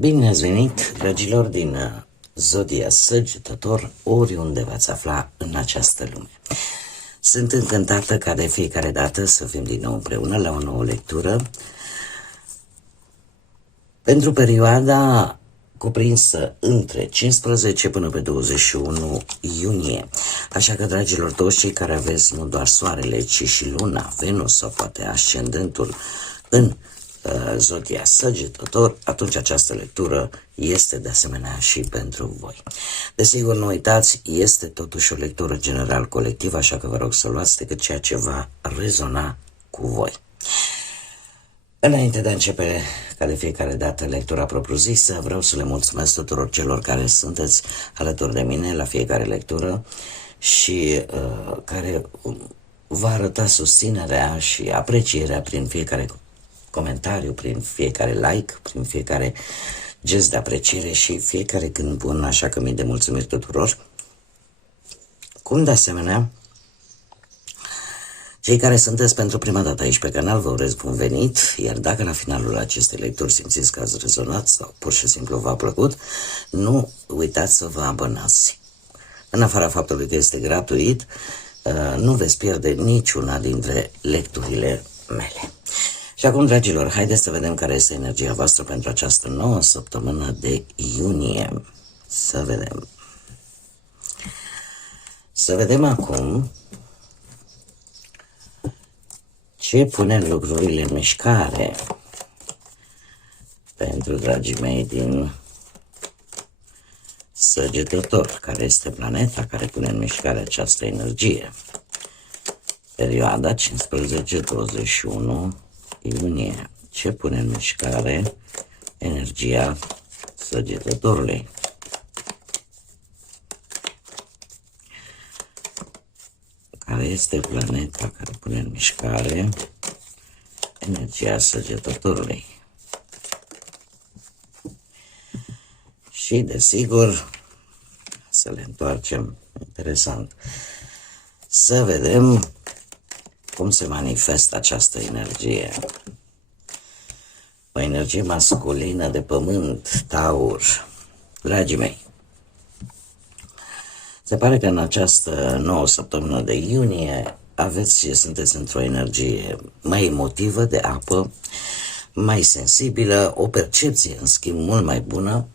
Bine ați venit, dragilor din Zodia Săgetător, oriunde v-ați afla în această lume. Sunt încântată ca de fiecare dată să fim din nou împreună la o nouă lectură pentru perioada cuprinsă între 15 până pe 21 iunie. Așa că, dragilor, toți cei care aveți nu doar soarele, ci și luna, Venus sau poate ascendentul în Zodia Săgetător, atunci această lectură este de asemenea și pentru voi. Desigur, nu uitați, este totuși o lectură general colectivă, așa că vă rog să luați decât ceea ce va rezona cu voi. Înainte de a începe, ca de fiecare dată, lectura propriu-zisă, vreau să le mulțumesc tuturor celor care sunteți alături de mine la fiecare lectură și care vă arăta susținerea și aprecierea prin fiecare comentariu, prin fiecare like, prin fiecare gest de apreciere și fiecare când bun, așa că mii de mulțumiri tuturor. Cum de asemenea, cei care sunteți pentru prima dată aici pe canal, vă urez bun venit, iar dacă la finalul acestei lecturi simțiți că ați rezonat sau pur și simplu v-a plăcut, nu uitați să vă abonați. În afara faptului că este gratuit, nu veți pierde niciuna dintre lecturile mele. Și acum, dragilor, haideți să vedem care este energia voastră pentru această nouă săptămână de iunie. Să vedem. Să vedem acum ce pune lucrurile în mișcare pentru dragii mei din Săgetător, care este planeta care pune în mișcare această energie. Perioada 15-21 iunie. Ce pune în mișcare energia Săgetătorului? Care este planeta care pune în mișcare energia Săgetătorului? Și, desigur, să le întoarcem. Interesant. Să vedem cum se manifestă această energie. O energie masculină de pământ, Taur. Dragii mei, se pare că în această nouă săptămână de iunie sunteți într-o energie mai emotivă, de apă, mai sensibilă, o percepție, în schimb, mult mai bună.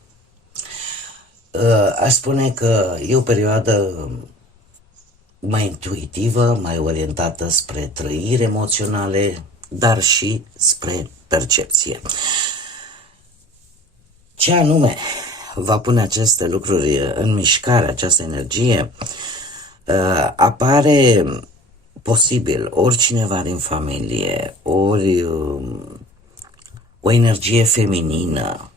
Aș spune că e o perioadă mai intuitivă, mai orientată spre trăiri emoționale, dar și spre percepție. Ce anume va pune aceste lucruri în mișcare, această energie? Apare posibil oricineva din familie, ori o energie feminină.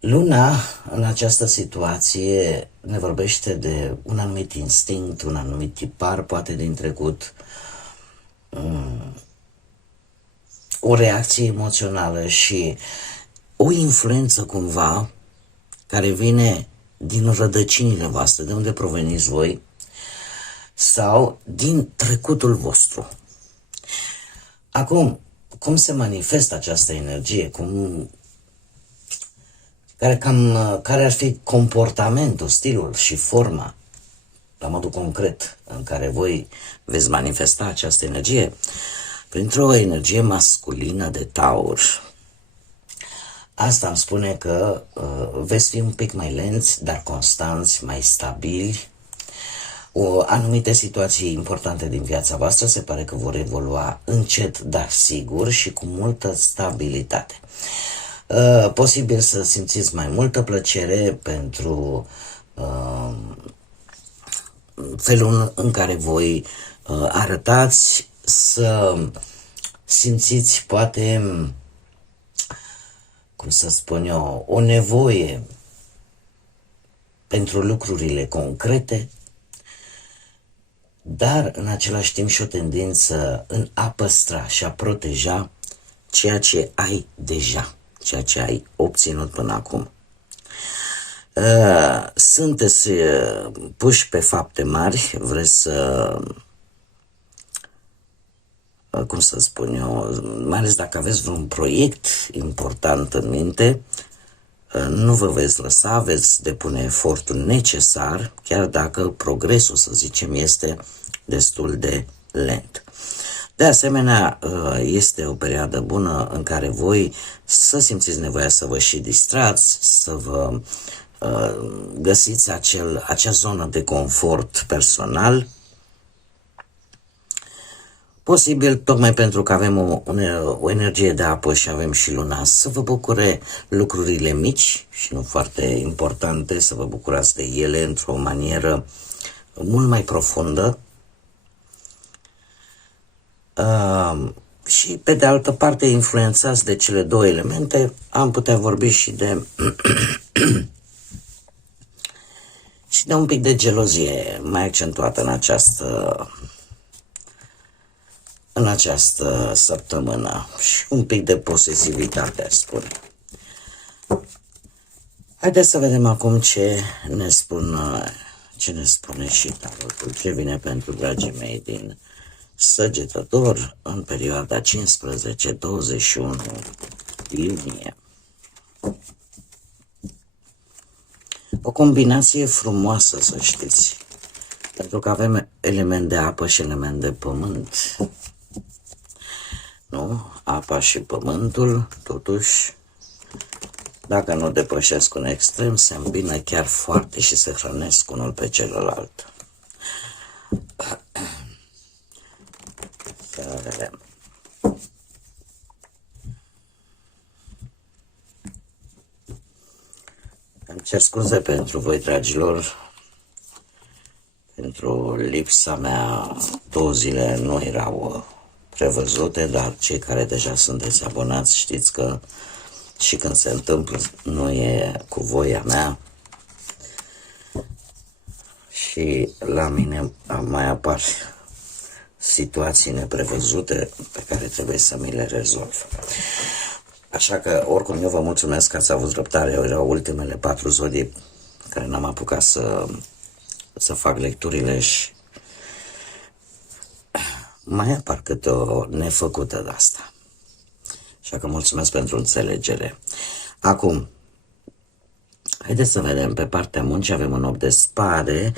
Luna, în această situație, ne vorbește de un anumit instinct, un anumit tipar, poate din trecut, o reacție emoțională și o influență cumva care vine din rădăcinile voastre, de unde proveniți voi, sau din trecutul vostru. Acum, cum se manifestă această energie? Care ar fi comportamentul, stilul și forma, la modul concret, în care voi veți manifesta această energie? Printr-o energie masculină de Taur. Asta îmi spune că veți fi un pic mai lenți, dar constanți, mai stabili. Anumite situații importante din viața voastră se pare că vor evolua încet, dar sigur și cu multă stabilitate. Posibil să simțiți mai multă plăcere pentru felul în care voi arătați, să simțiți poate, cum să spun eu, o nevoie pentru lucrurile concrete, dar în același timp și o tendință în a păstra și a proteja ceea ce ai deja, ceea ce ai obținut până acum. Sunteți puși pe fapte mari, vreți să cum să spun eu, mai ales dacă aveți vreun proiect important în minte, nu vă veți lăsa, veți depune efortul necesar, chiar dacă progresul, să zicem, este destul de lent. De asemenea, este o perioadă bună în care voi să simțiți nevoia să vă și distrați, să vă găsiți acea zonă de confort personal, posibil tocmai pentru că avem o energie de apă și avem și luna, să vă bucure lucrurile mici și nu foarte importante, să vă bucurați de ele într-o manieră mult mai profundă. Și pe de altă parte, influențați de cele două elemente, am putea vorbi și de și de un pic de gelozie mai accentuată în această săptămână și un pic de posesivitate, aș spune. Haideți să vedem acum ce ne spune și tarotul, ce vine pentru dragii mei din Săgetător în perioada 15-21 iunie. O combinație frumoasă, să știți, pentru că avem element de apă și element de pământ. Nu? Apa și pământul, totuși, dacă nu depășesc un extrem, se îmbină chiar foarte și se hrănesc unul pe celălalt. Să vedem. Îmi cer scuze pentru voi, dragilor, pentru lipsa mea. 2 zile nu erau prevăzute, dar cei care deja sunteți abonați știți că și când se întâmplă nu e cu voia mea și la mine mai apar situații neprevăzute pe care trebuie să mi le rezolv. Așa că, oricum, eu vă mulțumesc că ați avut răbdare. Erau ultimele 4 zodii care n-am apucat să fac lecturile și mai apar câte o nefăcută de asta. Așa că mulțumesc pentru înțelegere. Acum, haideți să vedem, pe partea muncii avem un 8 de spade,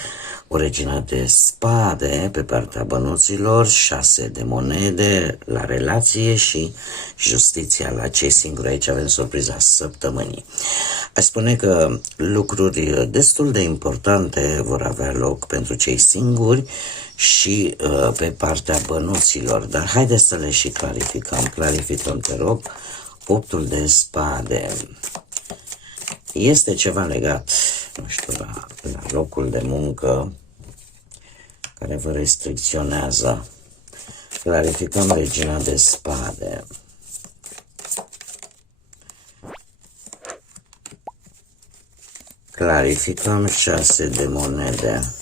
o regină de spade, pe partea bănuților, 6 de monede la relație și justiția la cei singuri. Aici avem surpriza săptămânii. Aș spune că lucruri destul de importante vor avea loc pentru cei singuri și pe partea bănuților, dar haideți să le și clarificăm, te rog. 8-ul de spade este ceva legat, nu știu, la locul de muncă care vă restricționează. Clarificăm regina de spade. Clarificăm 6 de monede.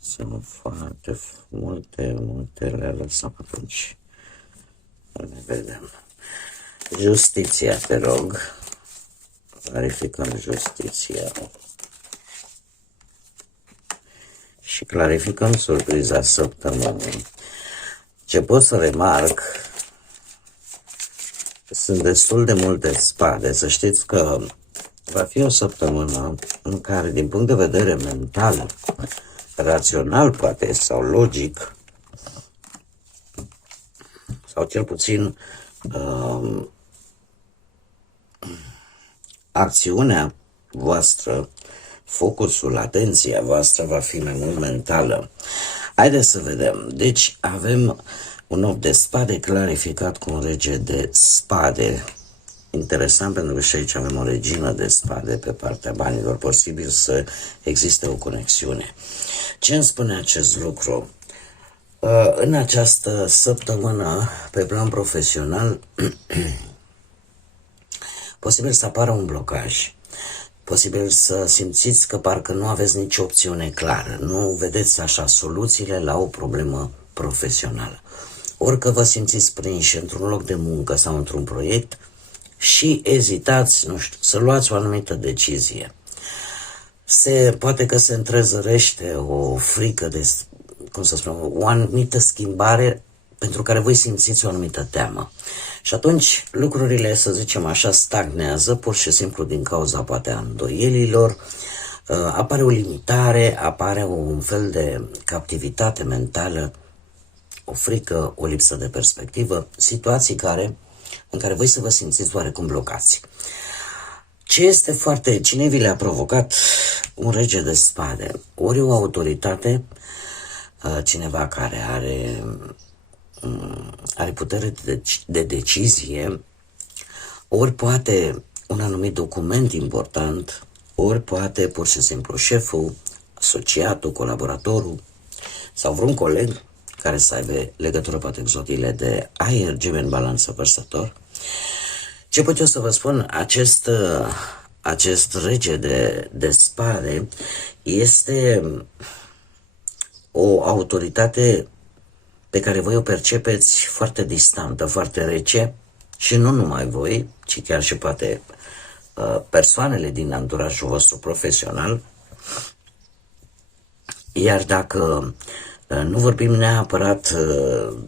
Sunt foarte multe le lăsăm atunci. Ne vedem. Justiția, te rog. Clarificăm justiția. Și clarificăm surpriza săptămânii. Ce pot să remarc, sunt destul de multe spade. Să știți că va fi o săptămână în care, din punct de vedere mental, rațional poate, sau logic, sau cel puțin acțiunea voastră, focusul, atenția voastră va fi mai mult mentală. Haideți să vedem. Deci avem un 8 de spade clarificat cu un rege de spade. Interesant, pentru că și aici avem o regină de spade pe partea banilor. Posibil să existe o conexiune. Ce îmi spune acest lucru? În această săptămână, pe plan profesional, posibil să apară un blocaj. Posibil să simțiți că parcă nu aveți nicio opțiune clară, nu vedeți așa soluțiile la o problemă profesională. Ori că vă simțiți prinși într-un loc de muncă sau într-un proiect și ezitați, nu știu, să luați o anumită decizie. Poate că se întrezărește o frică cum să spun, o anumită schimbare pentru care voi simțiți o anumită teamă. Și atunci lucrurile, să zicem așa, stagnează, pur și simplu din cauza poate a îndoielilor, apare o limitare, apare un fel de captivitate mentală, o frică, o lipsă de perspectivă, situații în care voi să vă simțiți oarecum blocați. Cine vi le-a provocat? Un rege de spade, ori o autoritate, cineva care are putere de decizie, ori poate un anumit document important, ori poate pur și simplu șeful, asociatul, colaboratorul sau vreun coleg care să aibă legătură poate cu zodiile de aer, Gemeni, Balanță, Vărsător. Ce pot eu să vă spun? Acest rege de spade este o autoritate pe care voi o percepeți foarte distantă, foarte rece, și nu numai voi, ci chiar și poate persoanele din anturajul vostru profesional. Iar dacă nu vorbim neapărat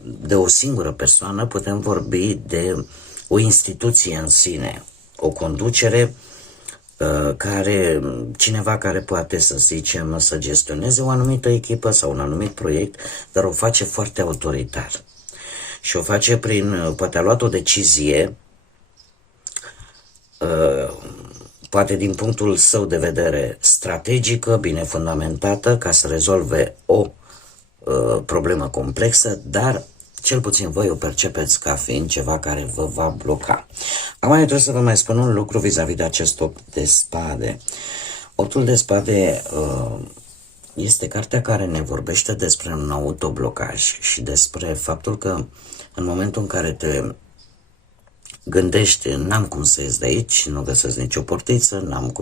de o singură persoană, putem vorbi de o instituție în sine, o conducere, cineva care poate, să zicem, să gestioneze o anumită echipă sau un anumit proiect, dar o face foarte autoritar. Și o face poate a luat o decizie, poate din punctul său de vedere strategică, bine fundamentată, ca să rezolve o problemă complexă, dar cel puțin voi o percepeți ca fiind ceva care vă va bloca. Acum eu trebuie să vă mai spun un lucru vis-a-vis de acest 8 de spade. 8 de spade este cartea care ne vorbește despre un autoblocaj și despre faptul că în momentul în care te gândești, n-am cum să ies de aici, nu găsesc nicio portiță,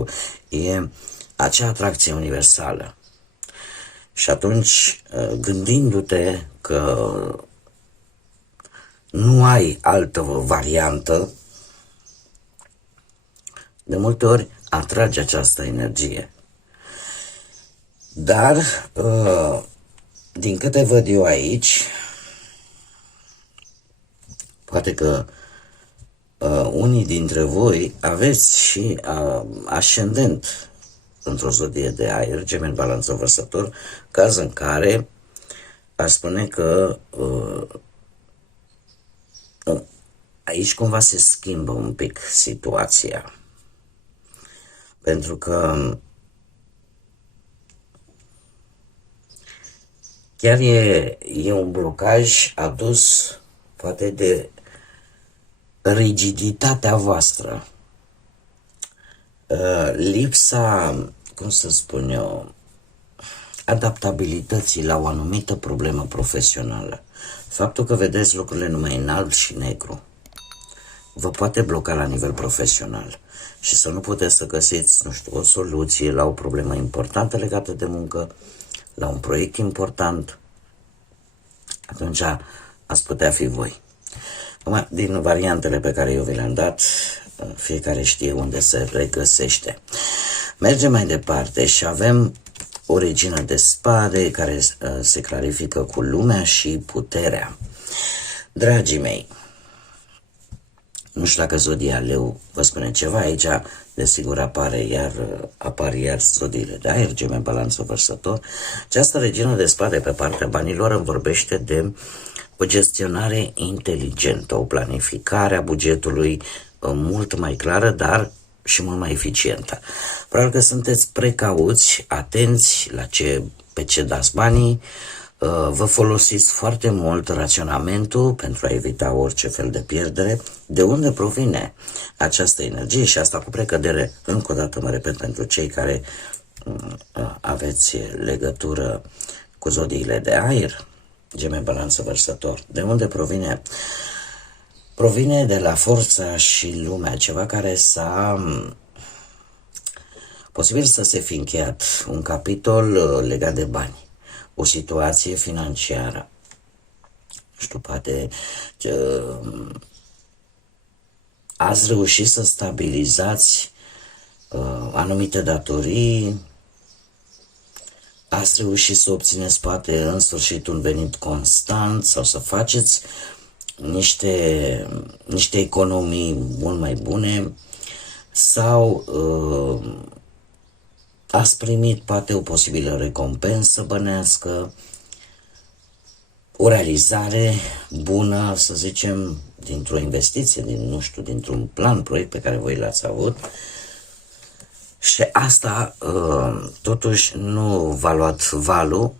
e acea atracție universală. Și atunci, gândindu-te că nu ai altă variantă, de multe ori atrage această energie. Dar, din câte văd eu aici, poate că unii dintre voi aveți și ascendent într-o zodie de aer, Gemeni, Balanță, Vărsător, caz în care aș spune că aici cumva se schimbă un pic situația. Pentru că chiar e un blocaj adus poate de rigiditatea voastră, lipsa, cum să spun eu, adaptabilității la o anumită problemă profesională. Faptul că vedeți lucrurile numai în alb și negru vă poate bloca la nivel profesional și să nu puteți să găsiți, nu știu, o soluție la o problemă importantă legată de muncă, la un proiect important, atunci ați putea fi voi. Acum, din variantele pe care eu vi le-am dat, fiecare știe unde se regăsește. Mergem mai departe și avem o regină de spade care se clarifică cu lumea și puterea. Dragii mei, nu știu dacă zodia Leu vă spune ceva aici, desigur apar iar zodiile de aer, Gemeni, Balanță, Vărsător. Această regină de spade pe partea banilor îmi vorbește de o gestionare inteligentă, o planificare a bugetului mult mai clară, dar și mult mai eficientă. Probabil că sunteți precauți, atenți pe ce dați banii, vă folosiți foarte mult raționamentul pentru a evita orice fel de pierdere. De unde provine această energie? Și asta cu precădere, încă o dată mă repet, pentru cei care aveți legătură cu zodiile de aer, Gemeni, Balanță, Vărsător. De unde provine? Provine de la forța și lumea, ceva care posibil să se fi încheiat, un capitol legat de bani, o situație financiară. Știu, poate ați reușit să stabilizați anumite datorii, ați reușit să obțineți poate în sfârșit un venit constant sau să faceți niște economii mult mai bune sau ați primit poate o posibilă recompensă bănească, o realizare bună, să zicem, dintr-o investiție, dintr-un plan, proiect pe care voi l-ați avut. Și asta totuși nu v-a luat valul,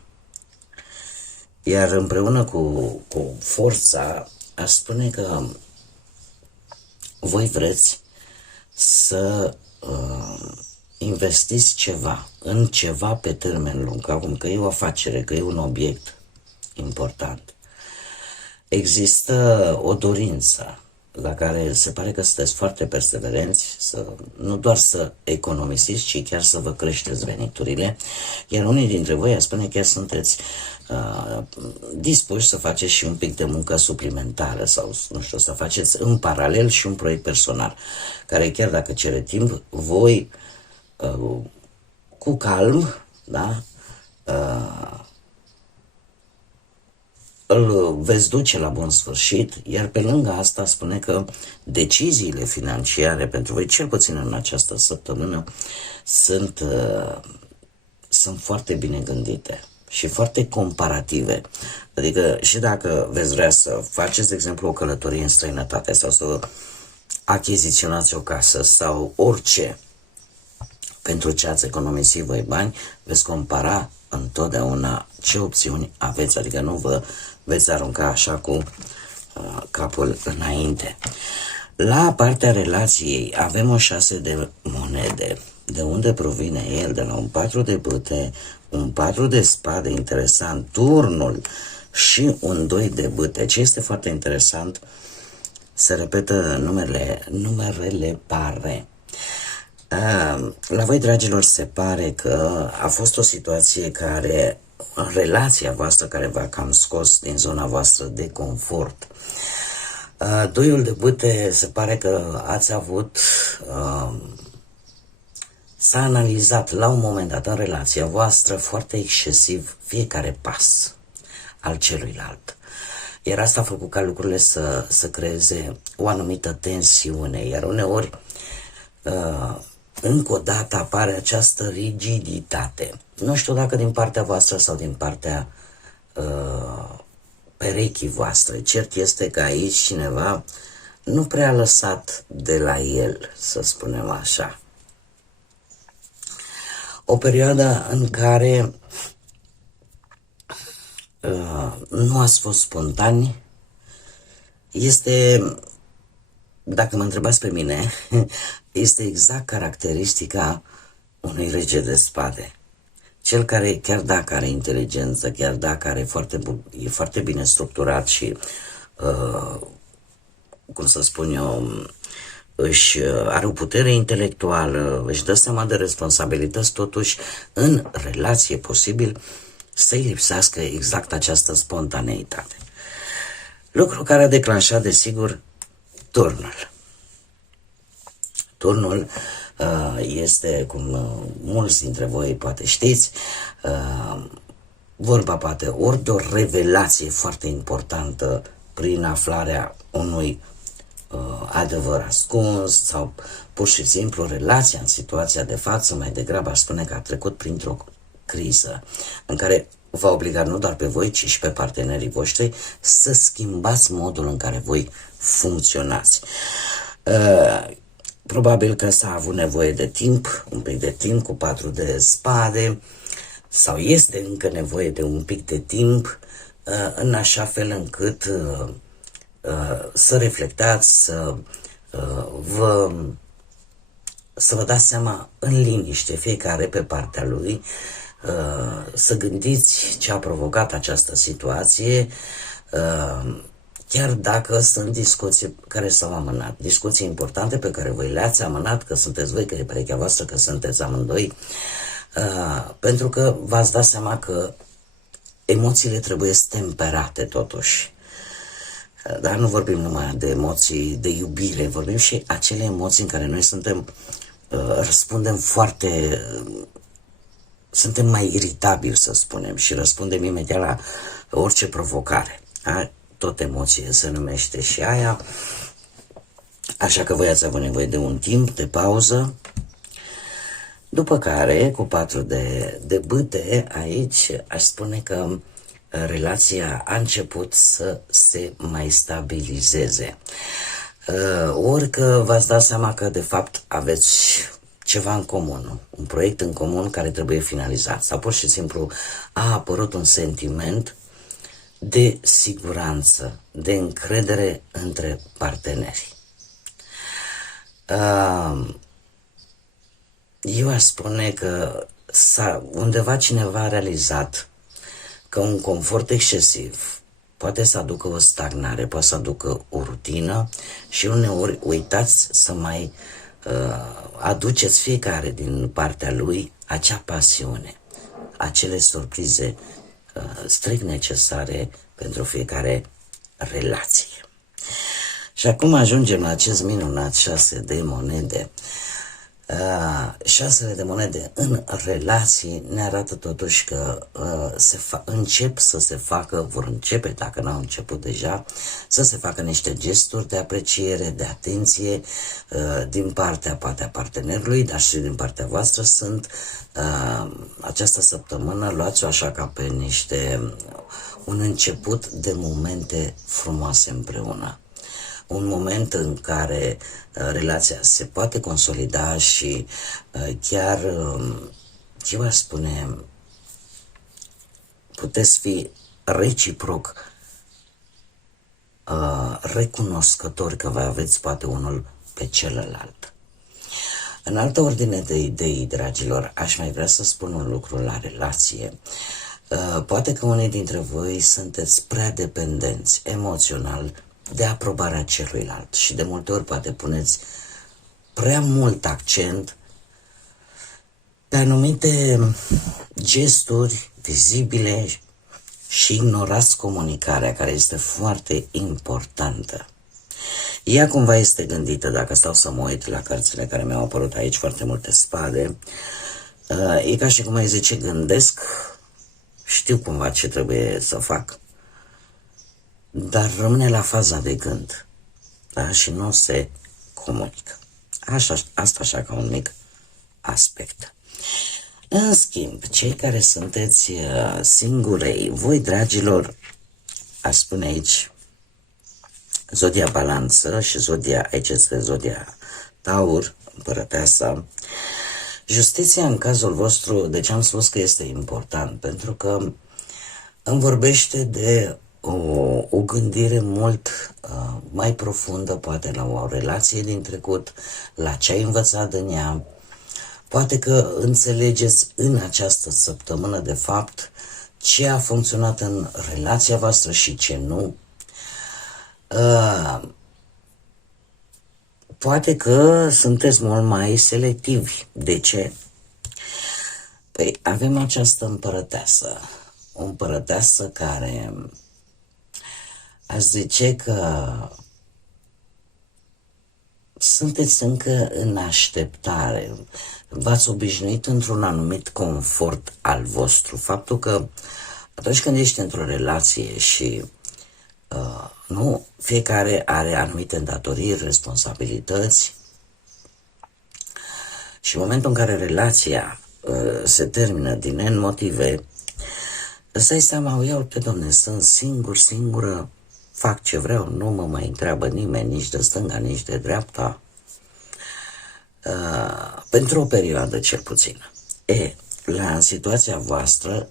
iar împreună cu forța aș spune că voi vreți să investiți în ceva pe termen lung, acum că e o afacere, că e un obiect important. Există o dorință la care se pare că sunteți foarte perseverenți, nu doar să economisiți, ci chiar să vă creșteți veniturile, iar unii dintre voi, aș spune, chiar sunteți dispuși să faceți și un pic de muncă suplimentară sau, nu știu, să faceți în paralel și un proiect personal, care chiar dacă cere timp, voi cu calm, da, îl veți duce la bun sfârșit, iar pe lângă asta spune că deciziile financiare pentru voi, cel puțin în această săptămână, sunt foarte bine gândite și foarte comparative. Adică și dacă veți vrea să faceți, de exemplu, o călătorie în străinătate sau să achiziționați o casă sau orice pentru ce ați economisit voi bani, veți compara întotdeauna ce opțiuni aveți, adică nu vă veți arunca așa cu capul înainte. La partea relației avem o 6 de monede. De unde provine el? De la un 4 de bâte, un 4 de spade, interesant, turnul și un 2 de bâte. Ce este foarte interesant, se repetă numerele pare. La voi, dragilor, se pare că a fost o situație care, relația voastră care v-a cam scos din zona voastră de confort. Doiul de bâte, se pare că ați avut, s-a analizat la un moment dat în relația voastră foarte excesiv fiecare pas al celuilalt. Iar asta a făcut ca lucrurile să creeze o anumită tensiune, iar uneori încă o dată apare această rigiditate. Nu știu dacă din partea voastră sau din partea perechii voastre. Cert este că aici cineva nu prea a lăsat de la el, să spunem așa. O perioadă în care nu ați fost spontani este, dacă mă întrebați pe mine, este exact caracteristica unui rege de spade. Cel care, chiar dacă are inteligență, chiar dacă e foarte bine structurat și, cum să spun eu, are o putere intelectuală, își dă seama de responsabilități, totuși, în relație e posibil să-i lipsească exact această spontaneitate. Lucru care a declanșat, desigur, turnul. Turnul este, cum mulți dintre voi poate știți, vorba poate ori de o revelație foarte importantă prin aflarea unui adevăr ascuns sau pur și simplu relația în situația de față, mai degrabă aș spune că a trecut printr-o criză în care v-a obligat nu doar pe voi, ci și pe partenerii voștri să schimbați modul în care voi funcționați. Probabil că s-a avut nevoie de timp, un pic de timp cu 4 de spade, sau este încă nevoie de un pic de timp, în așa fel încât să reflectați, să vă dați seama în liniște, fiecare pe partea lui, să gândiți ce a provocat această situație, chiar dacă sunt discuții care s-au amânat, discuții importante pe care voi le-ați amânat, că sunteți voi, că e perechea voastră, că sunteți amândoi, pentru că v-ați dat seama că emoțiile trebuie temperate totuși. Dar nu vorbim numai de emoții de iubire, vorbim și acele emoții în care noi răspundem foarte suntem mai iritabili, să spunem, și răspundem imediat la orice provocare. Tot emoție se numește și aia, așa că voi ați avut nevoie de un timp de pauză, după care, cu 4 de bâte, aici aș spune că relația a început să se mai stabilizeze. Ori că v-ați dat seama că de fapt aveți ceva în comun, un proiect în comun care trebuie finalizat, sau pur și simplu a apărut un sentiment de siguranță, de încredere între parteneri. Eu aș spune că undeva cineva a realizat că un confort excesiv poate să aducă o stagnare, poate să aducă o rutină și uneori uitați să mai aduceți fiecare din partea lui acea pasiune, acele surprize strict necesare pentru fiecare relație. Și acum ajungem la acest minunat 6 de monede. 6 de monede în relații ne arată totuși că încep să se facă, vor începe, dacă n-au început deja, să se facă niște gesturi de apreciere, de atenție din partea poate a partenerului, dar și din partea voastră. Această săptămână luați-o așa ca pe un început de momente frumoase împreună. Un moment în care relația se poate consolida și chiar, ce v-aș spune, puteți fi reciproc recunoscători că vă aveți poate unul pe celălalt. În altă ordine de idei, dragilor, aș mai vrea să spun un lucru la relație. Poate că unii dintre voi sunteți prea dependenți emoțional de aprobarea celuilalt și de multe ori poate puneți prea mult accent pe anumite gesturi vizibile și ignorați comunicarea, care este foarte importantă. Ea cumva este gândită, dacă stau să mă uit la cărțile care mi-au apărut aici, foarte multe spade, e ca și cum ai zice, gândesc, știu cumva ce trebuie să fac, dar rămâne la faza de gând, da? Și nu se comunică. Asta așa ca un mic aspect. În schimb, cei care sunteți singurei, voi, dragilor, aș spune aici, zodia Balanță și aici este zodia Taur, împărăteasa. Justiția în cazul vostru, de ce am spus că este important? Pentru că îmi vorbește de o gândire mult mai profundă, poate la o relație din trecut, la ce ai învățat din ea. Poate că înțelegeți în această săptămână, de fapt, ce a funcționat în relația voastră și ce nu. Poate că sunteți mult mai selectivi. De ce? Păi avem această împărăteasă. O împărăteasă care aș zice că sunteți încă în așteptare. V-ați obișnuit într-un anumit confort al vostru. Faptul că atunci când ești într-o relație și nu fiecare are anumite îndatoriri, responsabilități, și în momentul în care relația se termină din N motive, îți dai seama, ia uite, domne, sunt singură, fac ce vreau, nu mă mai întreabă nimeni, nici de stânga, nici de dreapta, pentru o perioadă cel puțin. La situația voastră,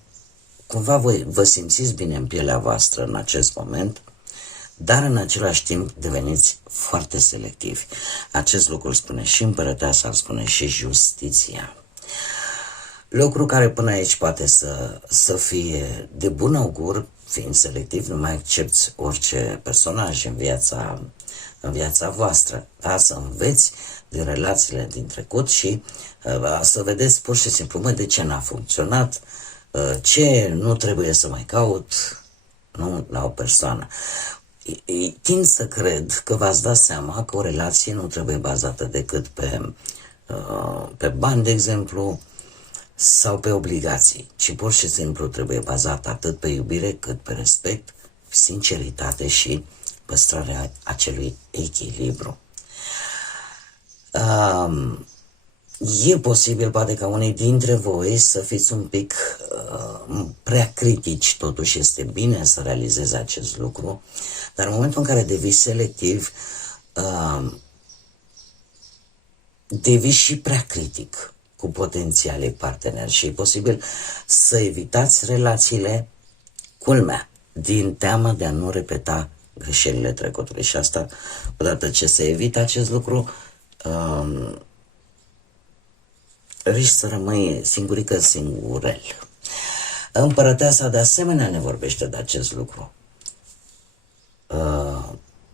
cumva voi vă simțiți bine în pielea voastră în acest moment, dar în același timp deveniți foarte selectivi. Acest lucru îl spune și împărăteasa, îl spune și justiția. Lucru care până aici poate să fie de bun augur, fiind selectiv, nu mai accepti orice personaj în viața voastră, da? Să înveți din relațiile din trecut și să vedeți pur și simplu, de ce n-a funcționat, ce nu trebuie să mai caut, nu, la o persoană. Tind să cred că v-ați dat seama că o relație nu trebuie bazată decât pe bani, de exemplu, sau pe obligații, ci pur și simplu trebuie bazat atât pe iubire cât pe respect, sinceritate și păstrarea acelui echilibru. E posibil poate ca unii dintre voi să fiți un pic prea critici, totuși este bine să realizezi acest lucru, dar în momentul în care devii selectiv, devii și prea critic cu potențialii parteneri și e posibil să evitați relațiile, culmea, din teamă de a nu repeta greșelile trecutului. Și asta, odată ce se evită acest lucru, riști să rămâi singurică singurel. Împărăteasa de asemenea ne vorbește de acest lucru.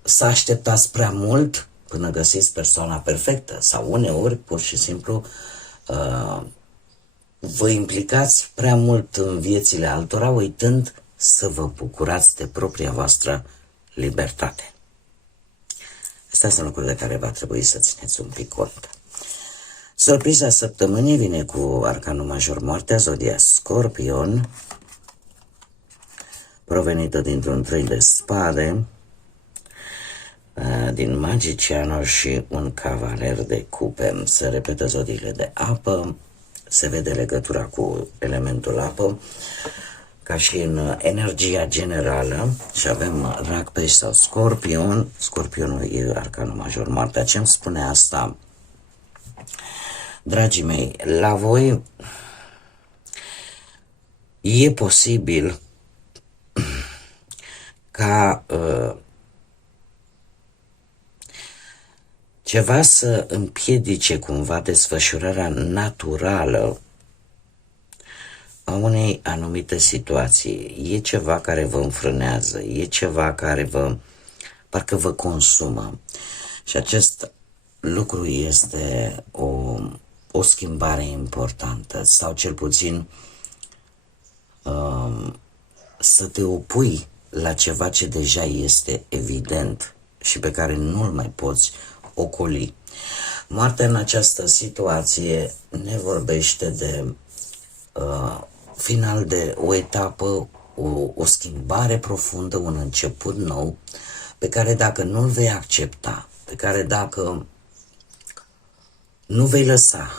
Să așteptați prea mult până găsiți persoana perfectă sau uneori pur și simplu vă implicați prea mult în viețile altora, uitând să vă bucurați de propria voastră libertate. Astea sunt lucruri de care va trebui să țineți un pic cont. Surpriza săptămânii vine cu arcanul major Moartea, zodia Scorpion, provenită dintr-un 3 de spade, din magicianul și un cavaler de cupe. Se repetă zodiile de apă, se vede legătura cu elementul apă, ca și în energia generală, și avem Rac, Pești sau Scorpion. Scorpionul e arcanul major Moartea. Ce îmi spune asta? Dragii mei, la voi e posibil ca ceva să împiedice cumva desfășurarea naturală a unei anumite situații. E ceva care vă înfrânează, e ceva care parcă vă consumă. Și acest lucru este o schimbare importantă, sau cel puțin să te opui la ceva ce deja este evident și pe care nu-l mai poți ocoli. Moartea în această situație ne vorbește de final de o etapă, o schimbare profundă, un început nou, pe care dacă nu-l vei accepta, pe care dacă nu vei lăsa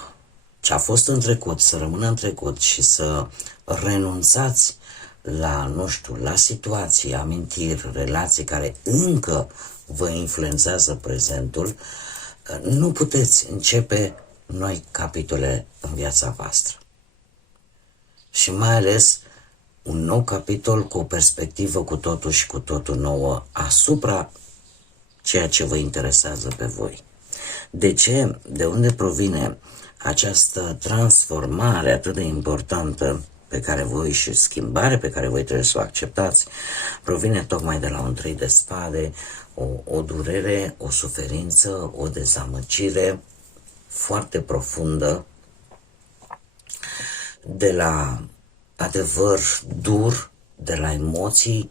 ce a fost în trecut să rămână în trecut și să renunțați la, nu știu, la situații, amintiri, relații care încă vă influențează prezentul, nu puteți începe noi capitole în viața voastră. Și mai ales un nou capitol cu o perspectivă cu totul și cu totul nouă asupra ceea ce vă interesează pe voi. De ce? De unde provine această transformare atât de importantă pe care voi și schimbare pe care voi trebuie să o acceptați? Provine tocmai de la un 3 de spade, o durere, o suferință, o dezamăgire foarte profundă, de la adevăr dur, de la emoții,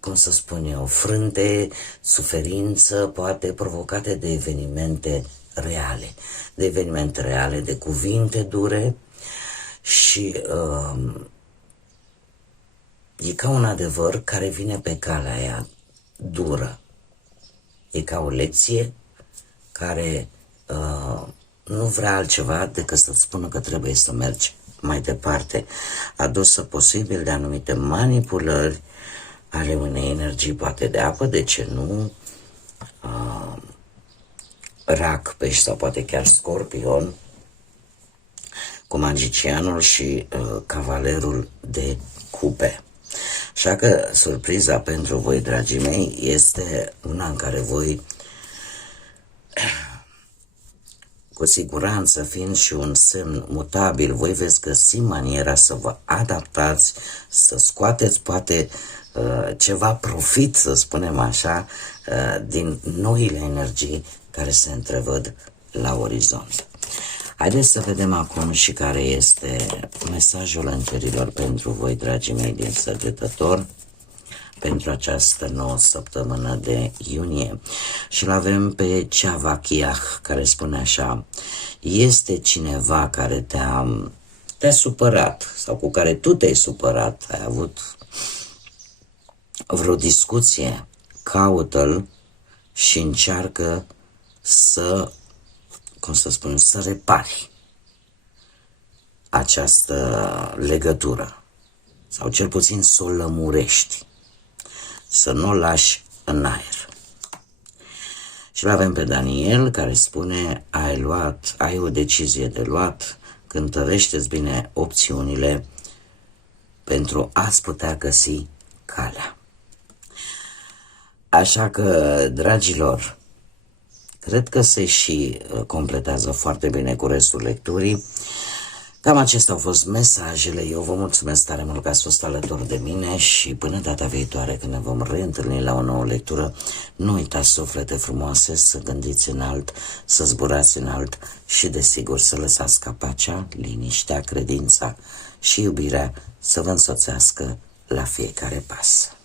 cum să spun eu, frânte, suferință, poate provocate de evenimente reale, de cuvinte dure și e ca un adevăr care vine pe calea aia dură. E ca o lecție care nu vrea altceva decât să-ți spună că trebuie să mergi mai departe, adusă posibil de anumite manipulări ale unei energii, poate de apă, de ce nu, Rac, Pești sau poate chiar Scorpion, cu magicianul și cavalerul de cupe. Așa că surpriza pentru voi, dragii mei, este una în care voi, cu siguranță, fiind și un semn mutabil, voi veți găsi maniera să vă adaptați, să scoateți poate ceva profit, să spunem așa, din noile energii care se întrevăd la orizont. Haideți să vedem acum și care este mesajul îngerilor pentru voi, dragii mei din Săgetător, pentru această nouă săptămână de iunie. Și-l avem pe Ceavachiah, care spune așa: este cineva care te-a te-a supărat sau cu care tu te-ai supărat, ai avut vreo discuție, caută-l și încearcă să, cum să spun, să repari această legătură sau cel puțin să o lămurești, să nu o lași în aer. Și îl avem pe Daniel care spune, ai o decizie de luat, cântărește-ți bine opțiunile pentru a-ți putea găsi calea. Așa că, dragilor, cred că se și completează foarte bine cu restul lecturii. Cam acestea au fost mesajele. Eu vă mulțumesc tare mult că ați fost alături de mine și până data viitoare când ne vom reîntâlni la o nouă lectură, nu uitați, suflete frumoase, să gândiți înalt, să zburați înalt și desigur să lăsați ca pacea, liniștea, credința și iubirea să vă însoțească la fiecare pas.